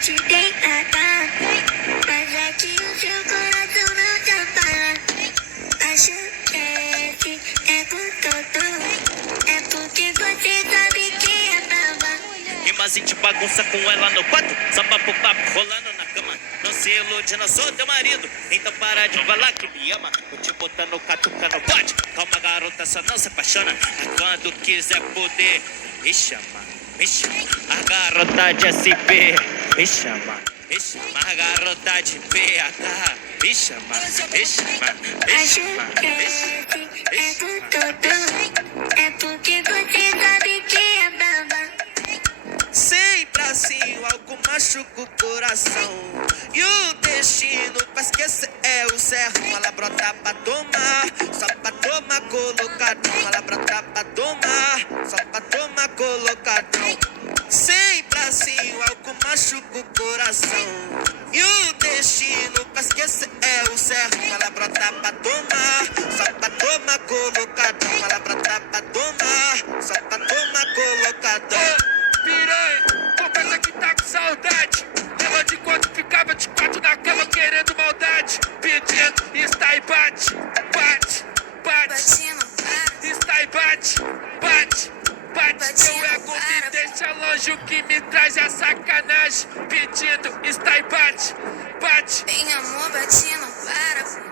te dei nada, mas é que o seu coração não tá para. Acho que esse é por todo, é porque você sabe que é brava. Rimas e te bagunça com ela no quarto, só papo rolando na cama. Não se ilude, não sou teu marido, então para de falar que me ama. Vou te botando catucando, pode. Calma, garota, só não se apaixona. Quando quiser poder, me chama, me chama. A garota de SP, me chama, me chama. A garota de PH, me chama, me chama, me Acho chama, que me esse é por todo, é porque você sabe que é brava. Sempre assim, o álcool machuca o coração. E o destino pra esquecer é o certo. Ela brota pra tomar, só pra tomar colocadão. Ela brota pra tomar, só pra tomar colocadão. Sempre assim, o álcool machuca o coração. E o destino pra esquecer é o certo. Ela brota pra tomar, só pra tomar colocadão. Ela brota pra tomar, só pra tomar colocadão. Piranha, confessa que tá com saudade. Lembra de quando ficava de quatro na cama querendo maldade. Pedindo, está e bate, bate, bate. Está e bate, bate, bate. Meu ego me deixa longe, o que me traz é sacanagem. Pedindo, está e bate, bate. Bem amor, bate, não para.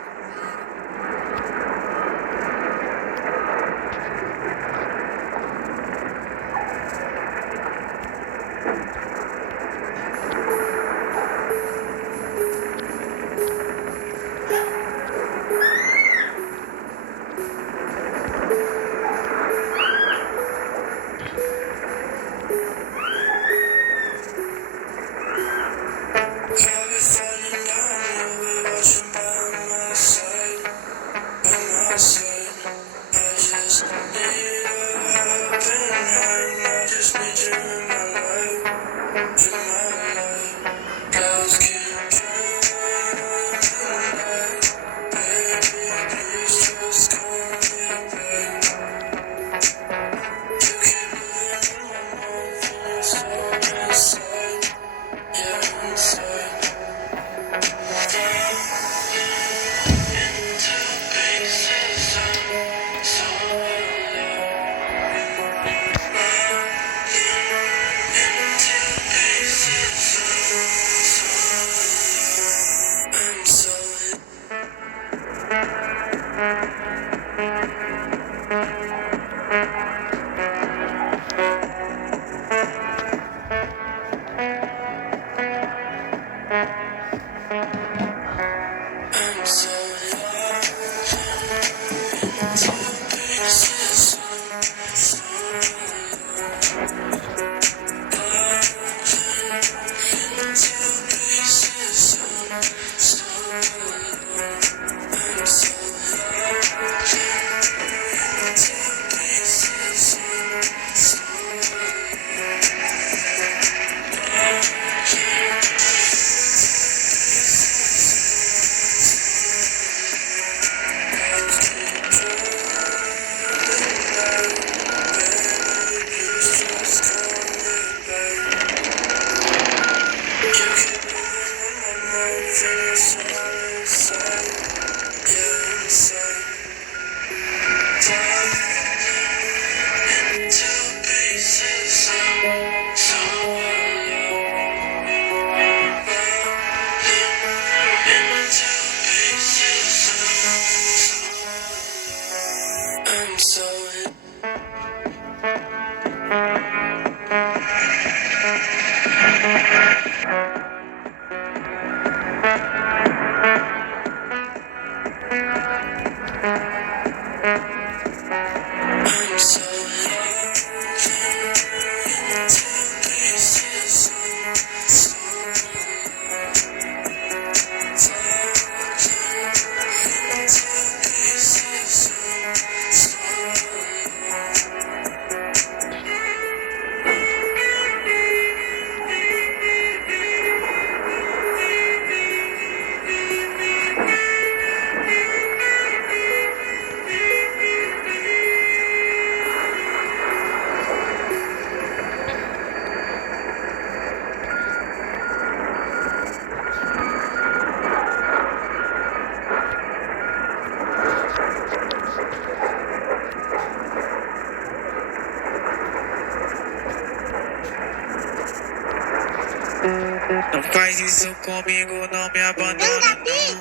Não faz isso comigo, não me abandona não.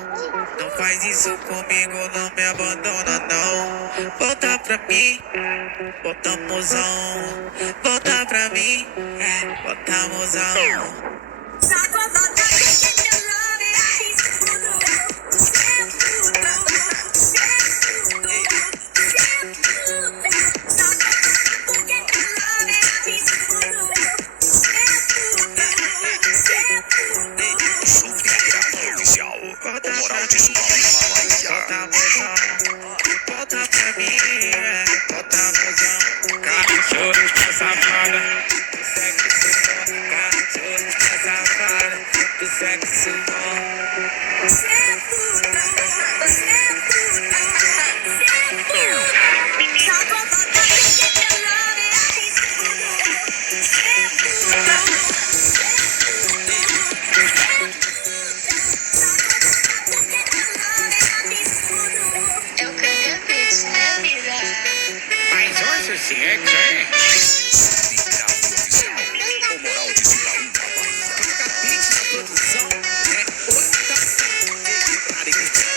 Não faz isso comigo, não me abandona não. Volta pra mim, volta mozão. Volta pra mim, volta mozão. Volta pra mim, volta mozão. Volta pra mim, volta mozão. Cachorro, safada, do sexo bom. Cachorro, safada, do sexo bom. Eu quero ver na vida. Mas hoje sim é quem? O moral de Subaúma, Bahia.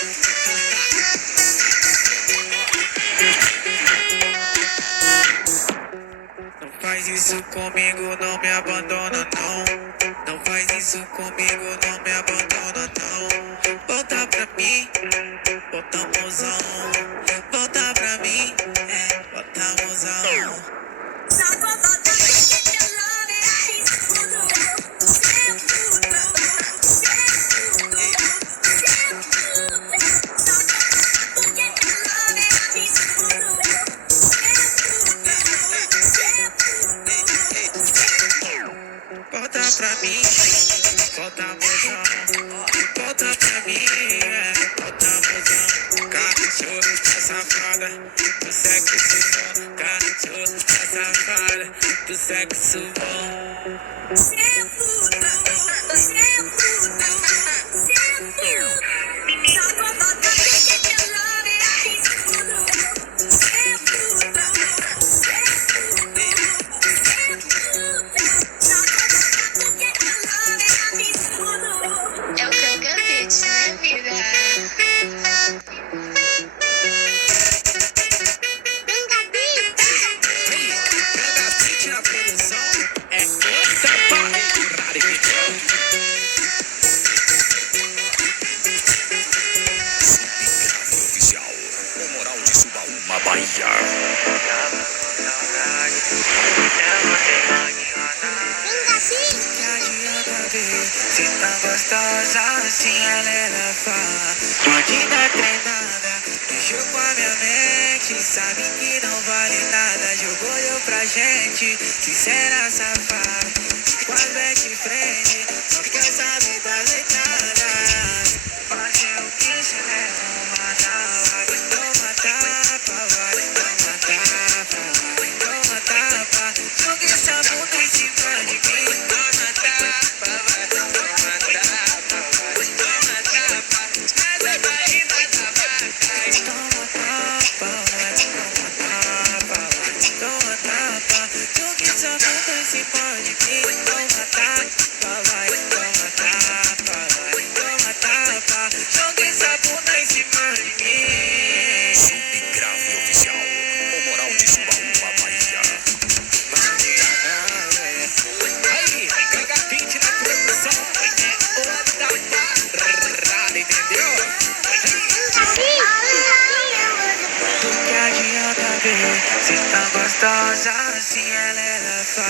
Não faz isso comigo, não me abandona não. Não faz isso comigo, não me abandona não. Volta pra mim, volta mozão. Volta pra mim, volta mozão. Volta pra mim, volta mozão. Volta pra mim, volta mozão. Cachorro, safada, do sexo bom. Cachorro, safada, do sexo bom. Eu quero ver na vida. Na produção é outra Oficial. O moral de Subaúma, Bahia. Que adianta ver se tá gostosa assim ela é leva. Bandida treinada, mexeu com a minha mente. Sabe que não vale nada, jogou eu pra gente. Sincera, safada, quase bem de frente. Não quer saber das leitadas. Fazer o que se leva uma tapa. Toma tapa, vai, toma tapa. Toma tapa, jogue essa bunda em cima de mim. Toma tapa, vai, toma tapa. Toma tapa, essa barriga da vaca. Toma tapa, vai, toma tapa. Toma tapa, jogue essa bunda em cima de mim. Toma tapa, vai, toma tapa. Toma tapa, jogue essa bunda em cima de mim. Subgrave Oficial. O moral de Subaúma, Bahia. Aí, pega 20 na produção. Outra parada, entendeu? Do que adianta ver se tá gostosa assim ela é leva.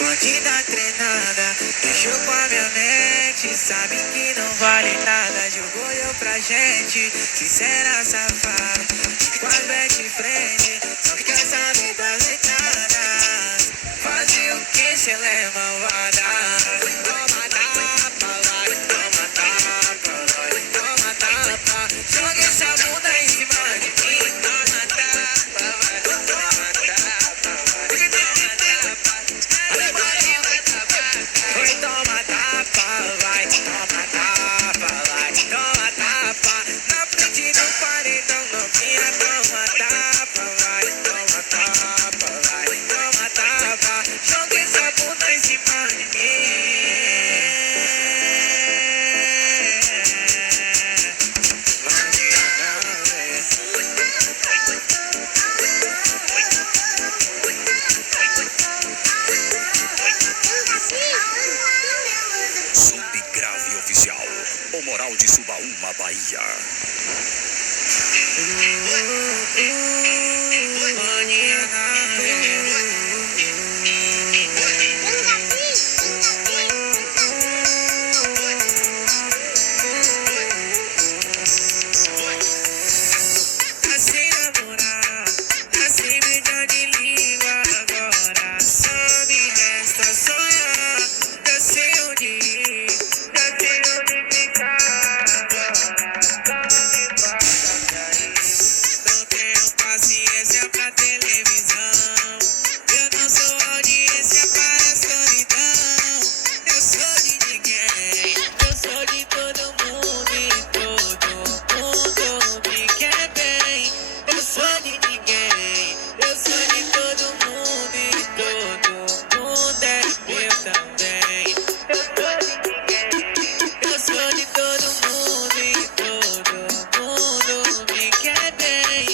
Bandida treinada, mexeu com a minha mente. Sabe que não vale nada, jogou eu pra gente. Sincera, safada, quase bem de frente. Não quer saber das leitadas. Fazer o que se ela é malvada. Toma tapa, vai, toma tapa, vai, toma tapa. Joga essa bunda em cima de mim. Toma tapa, vai, toma tapa, vai, toma tapa. Olha a barriga da vaca. Oi, toma tapa, vai, toma tapa, vai, toma tapa. Na frente do paredão, novinha, toma tapa, vai, toma tapa, vai, toma tapa. Joga essa bunda em cima de Moral de Subaúma, Bahia. Sem namorar, sem beijar de língua agora. Só me resta sonhar. Já sei onde ir, já sei onde ficar agora. Só me basta cair. Não tenho paciência pra televisão. Eu não sou audiência para a solidão. Eu sou de ninguém, eu sou de todo mundo e todo mundo me quer bem. Eu sou de ninguém, eu sou de todo mundo e todo mundo é meu também. Eu sou de ninguém, eu sou de todo mundo e todo mundo me quer bem.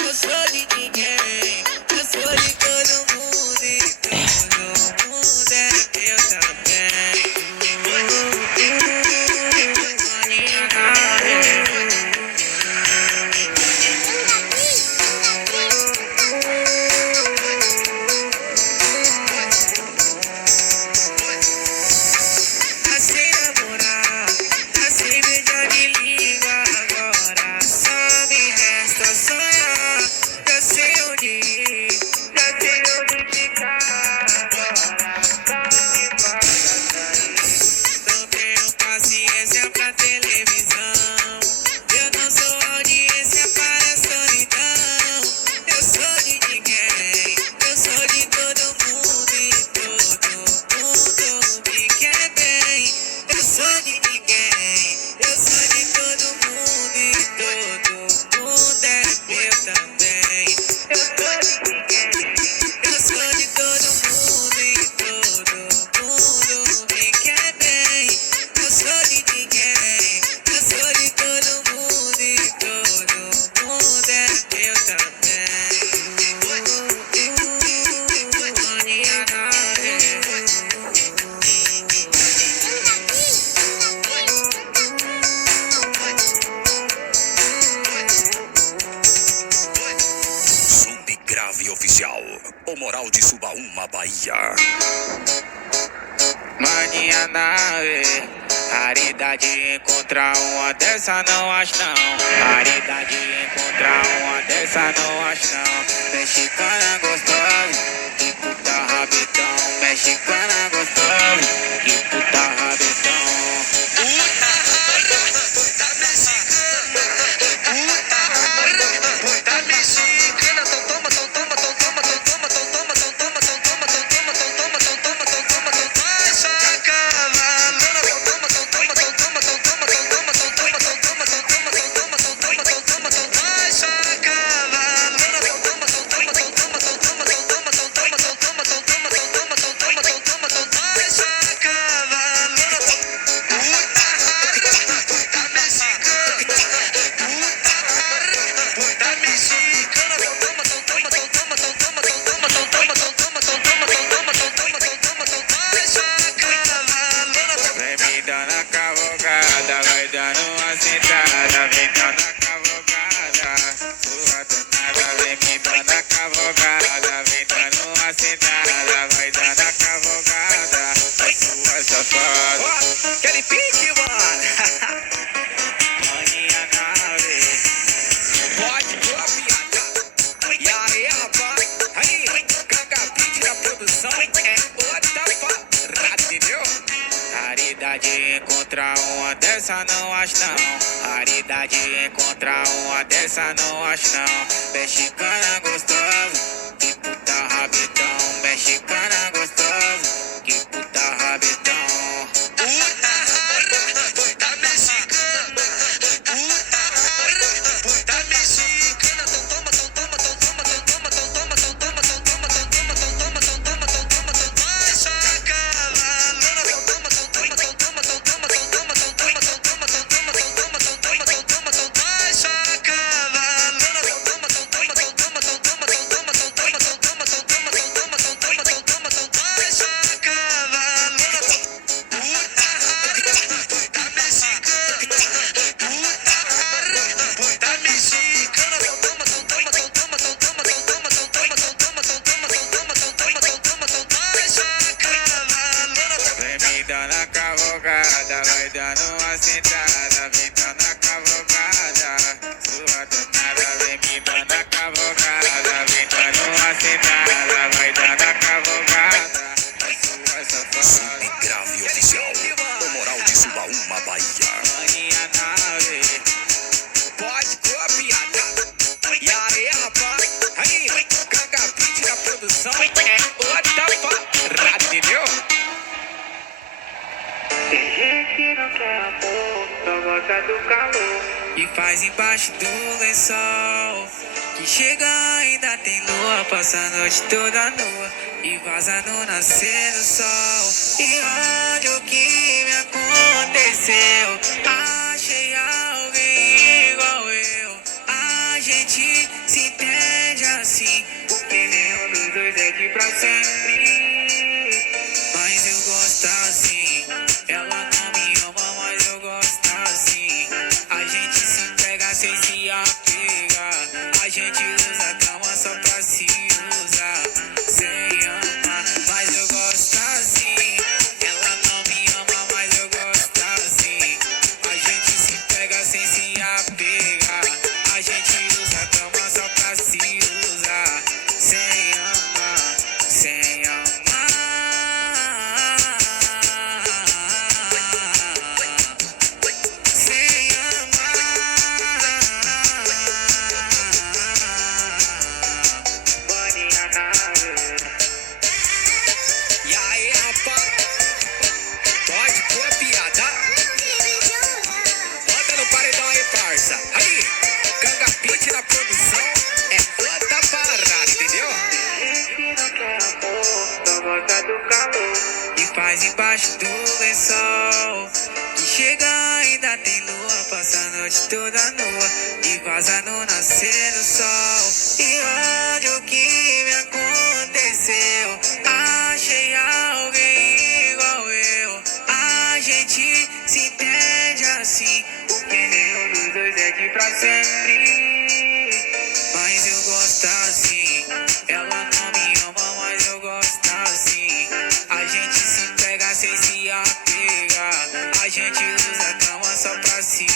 Eu sou de ninguém, eu sou de todo mundo e todo mundo é meu também. Sem namorar, sem beijar de língua agora. Só me resta sonhar. Já sei onde ir, já sei onde ficar agora. Só me basta cair. Não tenho paciência pra televisão. Eu não sou audiência para a solidão. Eu sou de ninguém, eu sou de todo mundo e todo mundo me quer bem. Eu sou de ninguém, eu sou de todo mundo e todo mundo é meu também. Eu sou de ninguém, eu sou de todo mundo e todo mundo me quer bem. Eu sou de ninguém, eu sou de todo mundo e todo mundo é meu também. Subgrave Oficial. O Moral de Subaúma, Bahia. Maninha nave, raridade encontrar uma dessa não acho não. Raridade encontrar uma dessa não acho não. Mexicana gostosa, que puta rabetão. Mexicana gostosa, que puta rabetão. Vem me dando a cavalgada, vai dando uma sentada, vem dando a cavalgada, sua danada, vem me dando a cavalgada, vem dando uma sentada, vai dando a cavalgada, a sua safada. Aquele pique, mano. Maninha nave, pode copiar, e aí, rapaz, aí, canga beat da produção, é outra parada, entendeu? Raridade encontrar uma dessa não acho não. Raridade encontrar uma dessa não acho não. Mexicana gostosa, que puta rabetão. Mexicana gostosa, que puta rabetão. Puta mexicana, puta mexicana. Toma, toma, toma, toma, toma, toma, toma, toma, toma, toma, toma, vai chacavalando. Toma, toma, toma, toma, toma, toma, toma, vai chacavalando. Toma, toma, toma, toma, toma, toma, toma, toma, toma, dando a cavalgada, vai dando uma sentada, vem dando a cavalgada. Sua danada vem me dando a cavalgada, vem dando uma sentada, vai dando a cavalgada. A sua safada. Subgrave Oficial, o moral de Subaúma, Bahia. Maninha nave, pode copiar, tá? E aí, rapaz? Aí, Ganga Beat na produção, é outra parada, entendeu? Tem gente que não quer amor, só gosta do calor. E faz embaixo do lençol, que chega ainda tem lua, passa a noite toda nua e vaza no nascer do sol. E olha o que me aconteceu, achei alguém igual eu. A gente se entende assim, porque nenhum dos dois é de pra sempre. Mas eu gosto assim, ela não me ama, mas eu gosto assim. A gente se pega sem se apegar, a gente usa a cama só pra se usar, sem amar, mas eu gosto assim. Ela não me ama, mas eu gosto assim. A gente se pega sem se apegar, a gente usa a cama só pra se usar, sem amar, sem amar. Sem Maninha nave, E aí, rapaz, pode copiar, tá? Bota no paredão aí, parça. Aí, Ganga Beat na produção, é outra parada, entendeu? tem gente que não quer amor, só gosta do calor. E faz embaixo do lençol, que chega ainda tem lua, passa a noite toda nua e vaza no nascer do sol. E olha o que me aconteceu, achei alguém igual eu. A gente se entende assim, porque nenhum dos dois é de pra sempre. Mas eu gosto assim, ela não me ama, mas eu gosto assim. A gente se pega sem se apegar, a gente usa a cama só pra se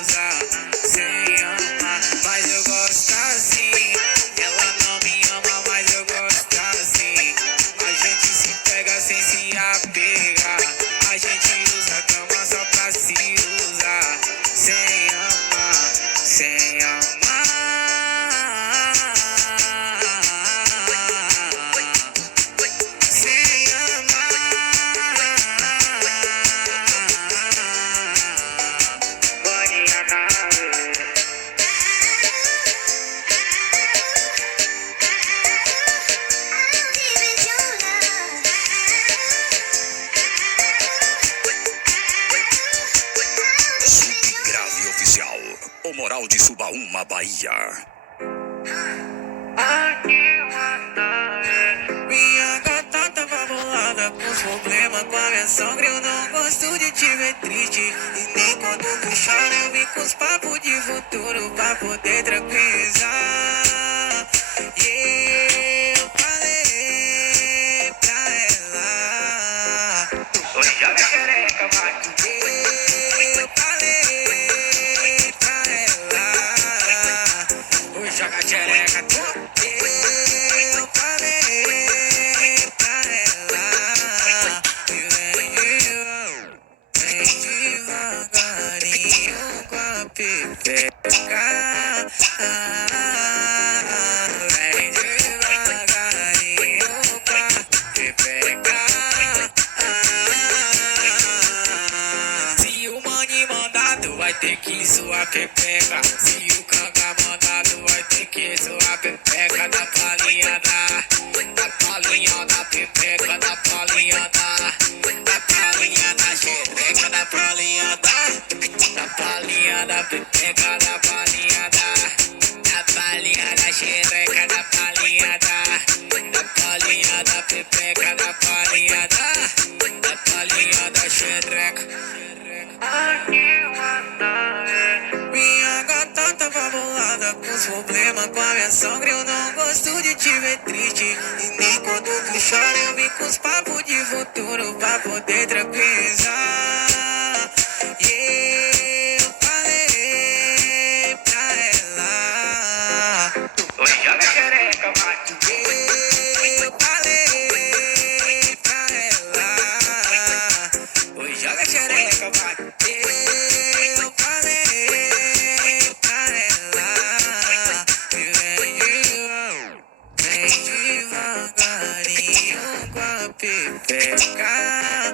usar, sem amar, mas eu gosto assim. Ela não me ama, mas eu gosto assim. A gente se pega sem se apegar, a gente usa a cama só pra se usar, sem amar, sem amar. Sem amar. Maninha nave, Subgrave Oficial, o moral de Subaúma, Bahia. aqui uma nave. Minha gata tava bolada com os problemas com a minha sogra. Eu não gosto de te ver triste, e nem quando tu chora eu vim com os papos de futuro pra poder tranquilizar. E eu falei pra ela, Hoje já me xereca, vai. eu falei pra ela, hoje joga xereca, eu falei pra ela, vem devagarinho com a pepeca, vem devagarinho com a pepeca. Se o mani mandar, tu vai ter que suar pepeca. Se o Ganga mandar, tu vai ter que suar pepeca. Da palhinha da pepeca, da palhinha da xereca, da palhinha da pepeca, da palhinha da xereca, da palhinha da pepeca, da palhinha da xereca. Aqui uma nave. Minha gata tava bolada com os problemas com a minha sogra. Eu não gosto de te ver triste, e nem quando tu chora eu vim com os papos de futuro pra poder tranquilizar.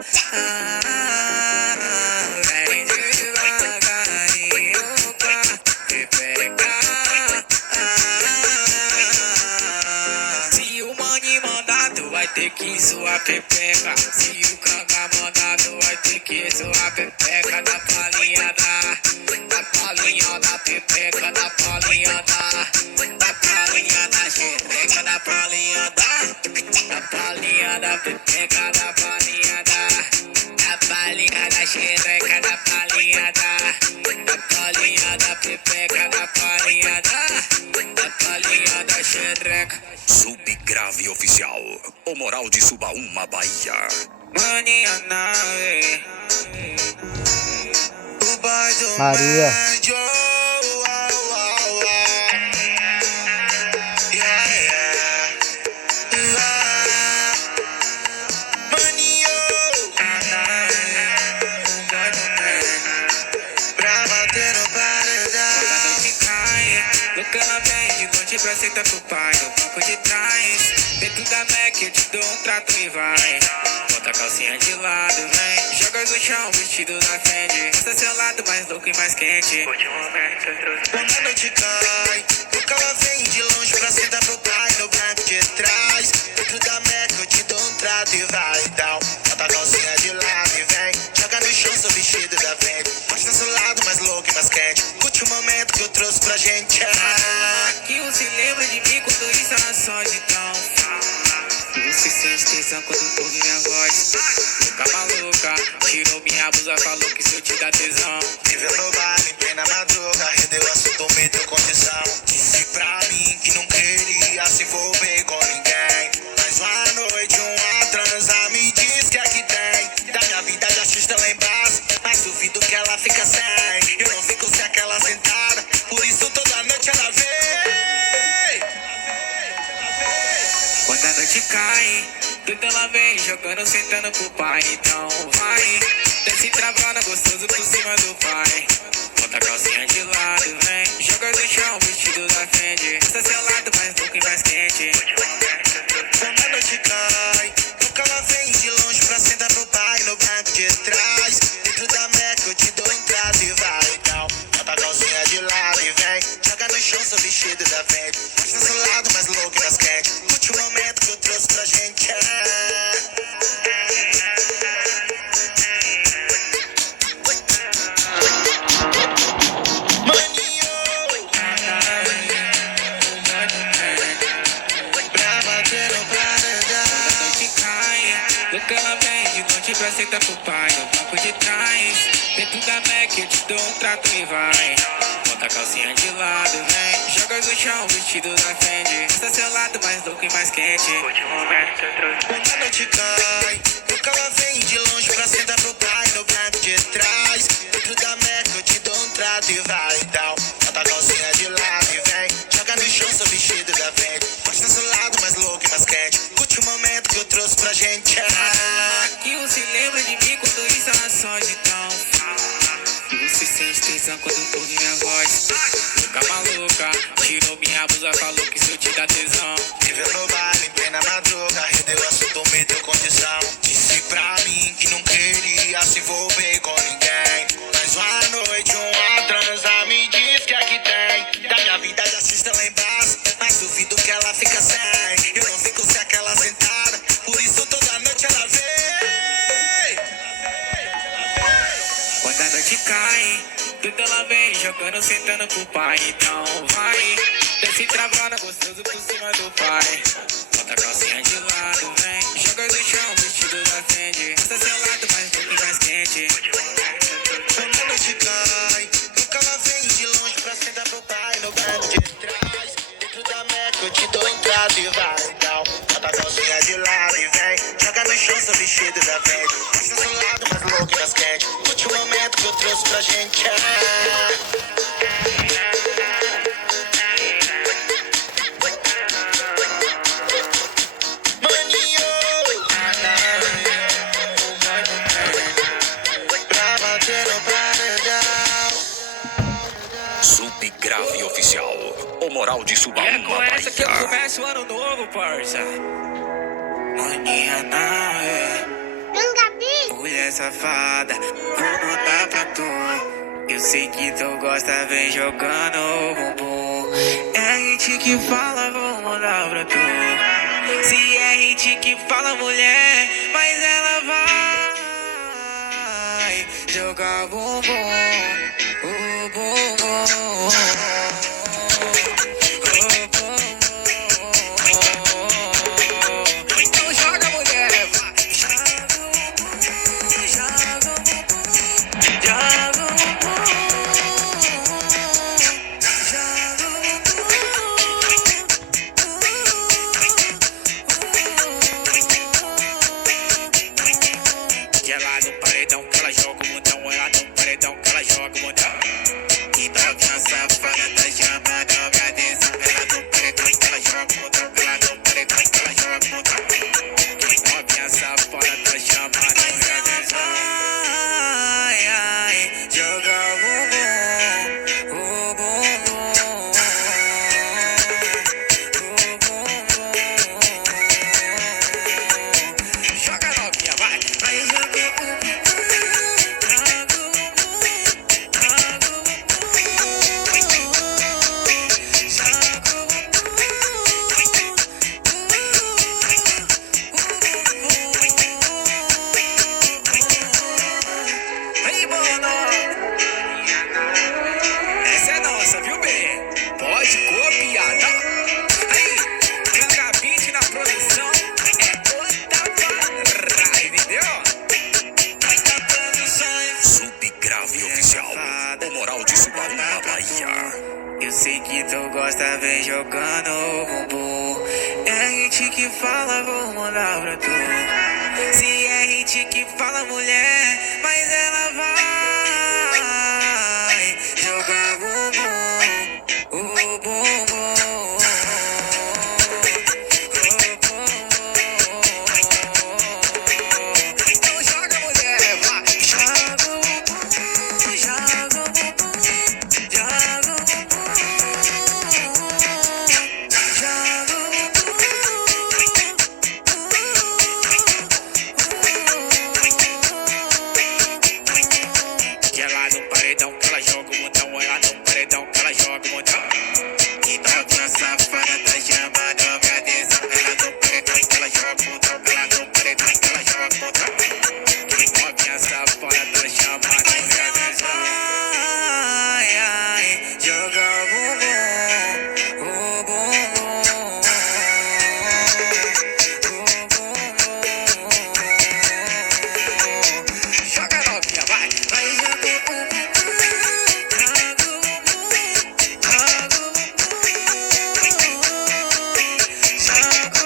Vem devagarinho pra pepeca. Se o mani mandar, tu vai ter que suar pepeca. Se o canga mandar, tu vai ter que suar pepeca. Da palhinha da pepeca, da palhinha da xereca, da palhinha da pepeca, da palhinha da xereca, da palhinha da pepeca, da palhinha da xereca. Subgrave Oficial. O Moral de Subaúma, Bahia. Maninha nave, o bar do Maria. médio. Ela vem de noite pra sentar pro pai no banco de trás. Dentro da Mac eu te dou um trato e vai. Bota a calcinha de lado, vem. Joga no chão, vestido da Fendi. Essa é seu lado mais louco e mais quente. Quando a noite cai, porque ela vem de longe pra sentar pro pai no banco de trás. Dentro da Mac eu te dou um trato e vai. Então, bota a calcinha de lado e vem. Joga no chão, seu vestido da Fendi. Mostra seu lado mais louco e mais quente. Curte o momento que eu trouxe pra gente. Que você lembra de mim quando está só de tão. Você sente tesão quando ouve minha voz. Louca maluca, tirou minha blusa, falou que se eu te dar tesão. Viveu no baile, plena madruga, rendeu assunto, me deu condição. Disse pra mim que não queria se envolver com ninguém. Mas uma noite, uma transa, me diz que aqui tem. Da minha vida já xista lá embaixo, mas duvido que ela fica sem. Eu não fico sem aquela sentada, por isso toda noite ela vem. Quando a noite cai, tudo ela vem jogando, sentando pro pai. Então vai, desce travada, gostoso por cima do pai. Bota a calcinha de lado, vem. Joga no chão, vestido da Fendi. Esse é seu lado mais louco e mais quente. Quando a noite cai, nunca ela vem de longe pra sentar pro pai no banco de trás. Dentro da Mac eu te dou entrada e vai. Então, bota a calcinha de lado e vem. Joga no chão, seu vestido da Fendi. Mostra seu lado mais louco e mais quente. Curte o momento que eu trouxe pra gente. Ela vem de noite pra sentar pro pai no banco de trás. Dentro da Mac eu te dou um trato e vai. Bota a calcinha de lado, vem. Joga no chão, vestido da Fendi. Esse é seu lado mais louco e mais quente. Quando a noite cai, nunca ela vem de longe pra sentar pro pai no banco de trás. Dentro da Mac eu te dou um trato e vai. Então, bota a calcinha de lado e vem. Joga no chão, seu vestido da Fendi. Mostra seu lado mais louco e mais quente. Curte o momento que eu trouxe pra gente. Que você lembra de mim quando está só de tão. Você sente tesão quando ouve minha voz. Louca maluca, tirou minha blusa, falou que se eu te dar tesão. Viveu no baile, plena madruga, rendeu assunto, me deu condição. Disse pra mim que não queria se envolver com ninguém. Mas uma noite, uma transa, me diz que aqui tem. Da minha vida já assista lá embaixo, mas duvido que ela fica sem. Eu não fico sem aquela sentada, por isso toda noite ela vem. Quando a noite cai, tudo ela vem jogando, sentando pro pai. Então vai, desce travada, gostoso por cima do pai. Bota a calcinha de lado, vem. Joga no chão, vestido da Fendi. Esse é seu lado mais louco e mais quente. Quando a noite cai, nunca ela vem de longe pra sentar pro pai no banco de trás. Dentro da Mac eu te dou entrada e vai. Então, bota a calcinha de lado e vem. Joga no chão, seu vestido da Fendi. Mostra seu lado mais louco e mais quente. Curte o momento que eu trouxe pra gente. Subgrave Oficial. O Moral de É Subaúma, com essa que eu Bahia. começo o ano novo, parça. Maninha nave, Gabi. mulher safada, vou mandar pra tu. Eu sei que tu gosta, vem jogando o bumbum. É hit que fala, vou mandar pra tu. Se é hit que fala, mulher, mas ela vai jogar bumbum, o bumbum. Então joga, mulher, vai. Joga o bumbum, joga o bumbum, joga o bumbum. E ela no paredão que ela joga o mundão, ela no paredão que ela joga o mundão. E novinha safada tá chamando minha atenção, ela no paredão que ela joga o mundão, ela no paredão que ela joga o mundão. E novinha safada tá chamando minha atenção. Ai, ai, joga o bumbum, o bumbum, o bumbum. Joga novinha, vai, vai, joga o bumbum, joga o bumbum, joga o Aí, mano! Essa é nossa, viu, bem? Pode copiar, tá? Aí, Ganga Beat na produção é outra barra, entendeu? Muita produções. Subgrave Oficial, o moral de Subaúma, Bahia. Eu sei que tu gosta, vem jogando o bumbum. É hit que fala, vou mandar pra tu. Se é hit que fala, mulher, mas ela vai jogar bumbum, o bumbum. Então joga, mulher, vai. Joga o bumbum, joga o bumbum, joga o bumbum, joga o bumbum. Que ela no paredão que ela joga o mundão, ela no paredão que ela joga o mundão. E novinha safada tá chamando minha atenção, ela no paredão que ela joga o mundão, ela no paredão que ela joga o mundão. E novinha safada tá chamando minha atenção. Ai, ai, joga o bumbum, o bumbum, o bumbum. Joga novinha, vai, vai, joga o bumbum, joga o bumbum, joga o bumbum, joga o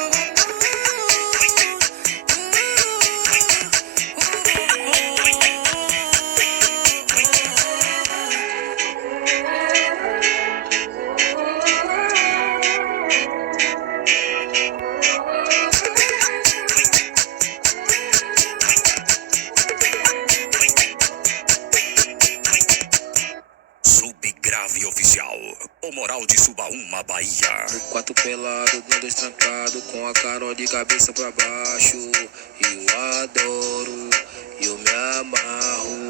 Subgrave Oficial, o moral de Subaúma, Bahia. No quarto pelado, no dois trancado, com a Carol de cabeça pra baixo. Eu adoro, eu me amarro,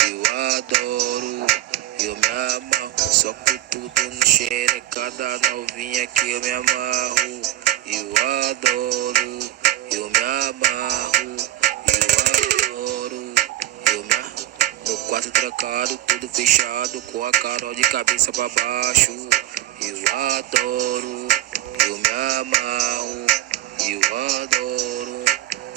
eu adoro, eu me amarro. Só que tudo no xerecada novinha que eu me amarro. Eu adoro, eu me amarro, eu adoro, eu me amarro. No quarto trancado, tudo fechado, com a Carol de cabeça pra baixo. Eu adoro, eu me amarro, eu adoro,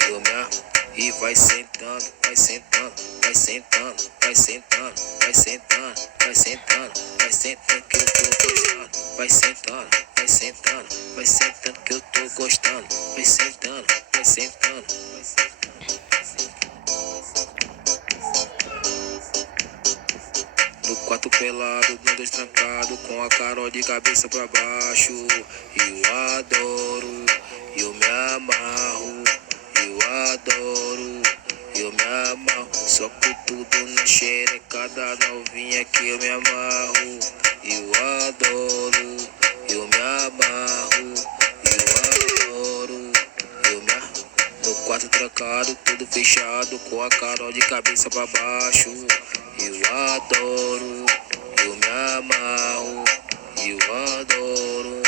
eu me amarro. E vai sentando, vai sentando, vai sentando, vai sentando, vai sentando, vai sentando, vai sentando que eu tô gostando. Vai sentando, vai sentando, vai sentando que eu tô gostando. Vai sentando, vai sentando, vai sentando. No quarto pelado, no dois trancado, com a Carol de cabeça pra baixo. Eu adoro, eu me amarro, eu adoro, eu me amarro. Só que tudo na xerecada novinha que eu me amarro. Eu adoro, eu me amarro, eu adoro, eu me amarro. No quarto trancado, tudo fechado, com a Carol de cabeça pra baixo. Eu adoro, eu me amarro, eu adoro,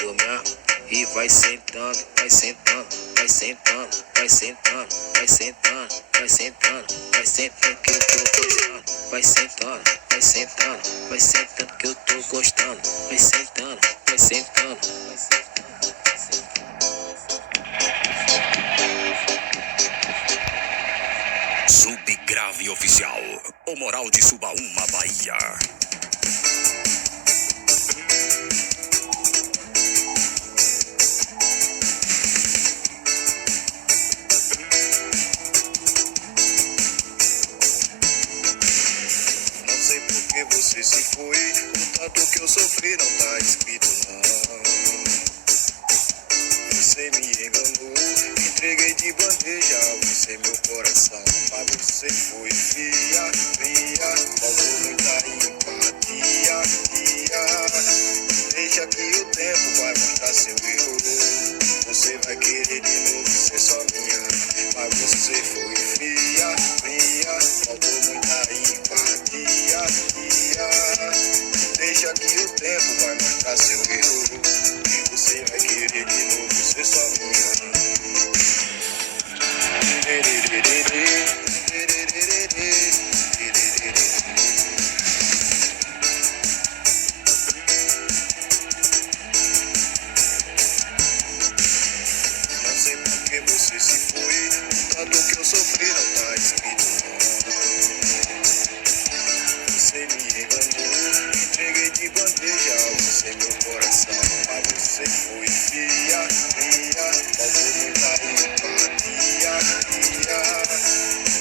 eu me amarro. E vai sentando, vai sentando, vai sentando, vai sentando, vai sentando, vai sentando, vai sentando que eu tô gostando. Vai sentando, vai sentando, vai sentando que eu tô gostando. Vai sentando, vai sentando, vai sentando, vai sentando. Subgrave Oficial, o Moral de Subaúma, Bahia. Você se foi, o tanto que eu sofri não tá escrito não. Você me enganou, entreguei de bandeja, você meu coração. Mas você foi fria, fria, falou muita empatia, deixa que o tempo vai mostrar seu erro. Você vai querer de novo ser só minha. Mas você foi fria, fria, faltou muita empatia, deixa que o tempo vai mostrar seu erro. E você vai querer de novo ser só minha. Não sei por que você se foi, tanto que eu sofri não tá escrito não. Você me enganou, entreguei de bandeja, você meu coração. Mas você foi fria, fria, faltou muita empatia,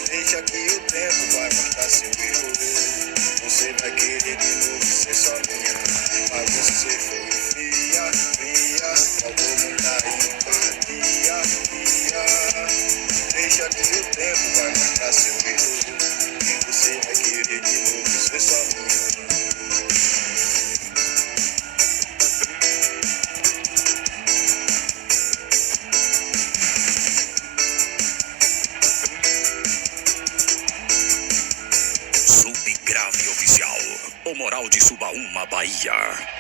deixa que o tempo vai mostrar seu erro. Você vai querer de novo ser só minha. Mas você foi fria, fria, faltou muita empatia, deixa que o tempo vai mostrar seu erro. E você vai querer de novo ser só minha. Subgrave Oficial, o Moral de Subaúma, Bahia.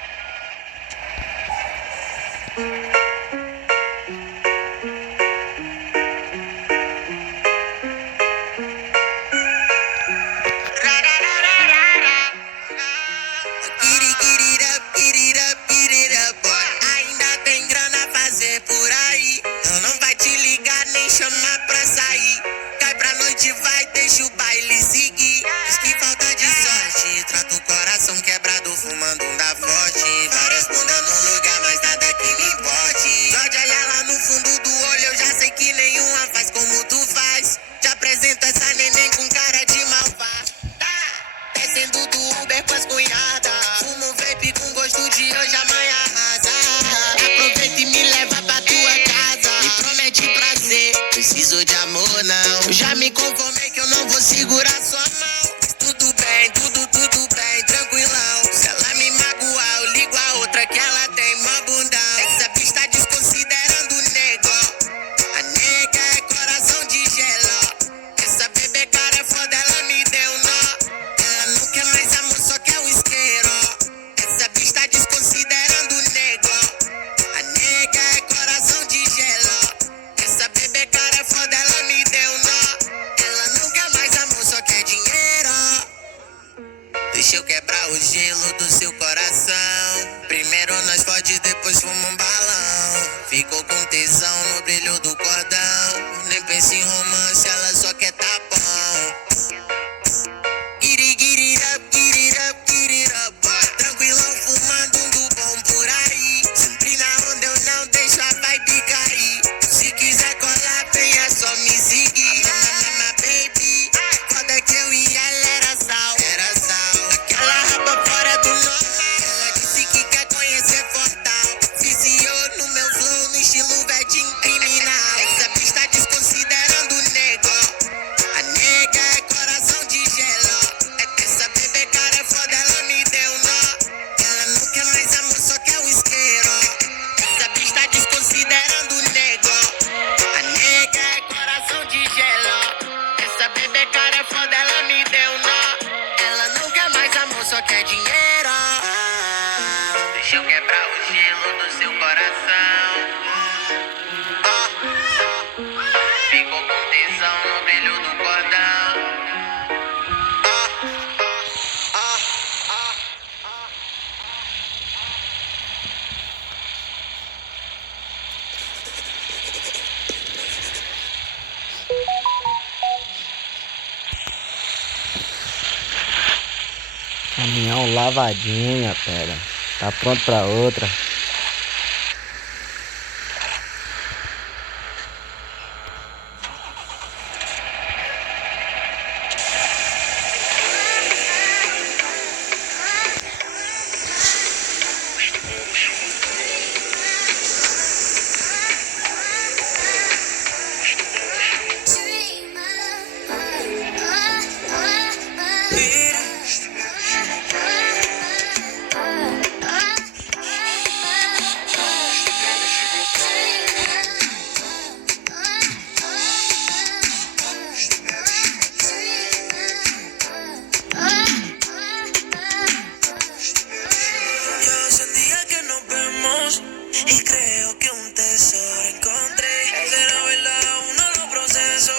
Ainda tem grana a fazer por aí. Ela não vai te ligar nem chamar pra sair. Cai pra noite, vai, deixa o baile seguir. Diz que falta de sorte, trata o coração quebrado, fumando um da forte. Várias bundas no lugar, mas nada que me importe. Só de olhar lá no fundo do olho, eu já sei que nenhuma faz como tu faz. Te apresento essa neném com cara de malvada. Descendo do Uber com as cunhadas. Fumo vape com gosto de hoje, amanhã arrasa. Aproveita e me leva pra tua casa. Me promete prazer, preciso de amor não. Eu já me conformei que eu não vou segurar sua mão. Tudo bem, tudo bem, tranquilão. Se ela me magoar, eu ligo a outra que ela tem mó bundão. Essa bicha tá desconsiderando o nego. A nega é coração de gelo. Essa bebê cara é foda, ela me deu nó. Ela não quer mais amor, só quer o isqueiro. Essa bicha tá desconsiderando o nego. A nega é coração de gelo. Essa bebê cara é foda, ela me deu nó. Ela não quer mais amor, só quer dinheiro. Deixa eu quebrar o gelo do seu coração. Primeiro nós fode, depois fuma um balão. Ficou com tesão no brilho do cordão. Nem pensa em romance, ela só quer tapão. Get it up, tranquilão fumando um do bom por aí. Sempre na onda eu não deixo a vibe cair. Se quiser colar bem é só me seguir. Mama baby, foda que eu e ela era sal. Aquela raba fora do pra o gelo do seu coração. Ficou com tesão no brilho do cordão. Caminhão lavadinha, pera. Tá pronto pra outra. Y creo que un tesoro encontré. Será verdad, uno lo proceso.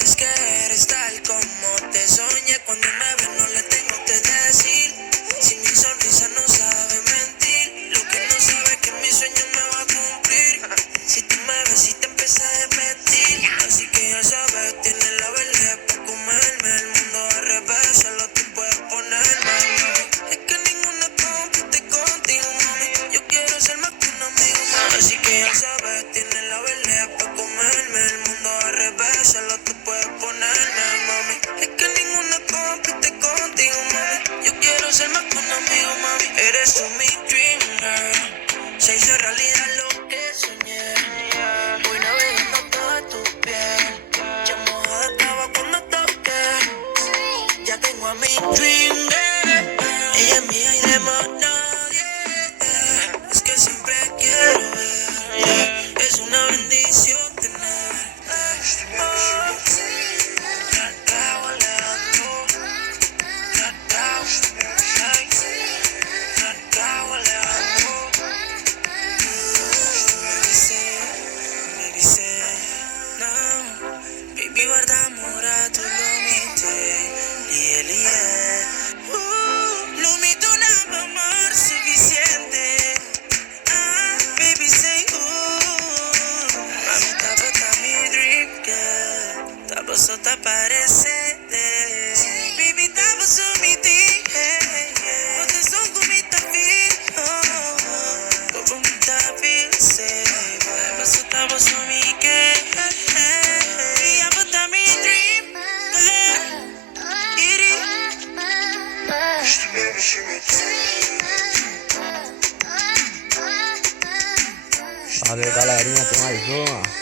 Es que eres tal como te soñé. Cuando me ves no le tengo que decir. Si mi sonrisa no sabe mentir. Lo que no sabe es que mi sueño me va a cumplir. Si tú me ves y te empieza a repetir. Así que ya sabes, tienes la verdad para comerme. El mundo al revés, solo tú puedes ponerme. Es que ninguna compite contigo, mami. Yo quiero ser más que un amigo, mami. Así que ya sabes, tienes la verdad para comerme. El mundo al revés, solo tú puedes ponerme, mami. Es que ninguna compite contigo, mami. Yo quiero ser más que un amigo, mami. Eres tú mi dream girl. Se hizo realidad lo que soñé. Voy navegando toda tu piel. Ya mojada estaba cuando toqué. Ya tengo a mi dream girl. Ella es mía y de más nadie. Es que siempre quiero ver. Es una bendición tener. Cacao, Alejandro. Cacao. Cacao, Alejandro. Baby say, no. Baby guarda amor a tu lumite. Lumito no amor suficiente. Baby say, mami está mi dream girl. Tapa sota parece. Baby tapa so mi ti. Porque son gumita feel. Gumita feel say. Tapa so mi que. Y ya bota mi dream girl. Valeu, galerinha. Tem mais uma.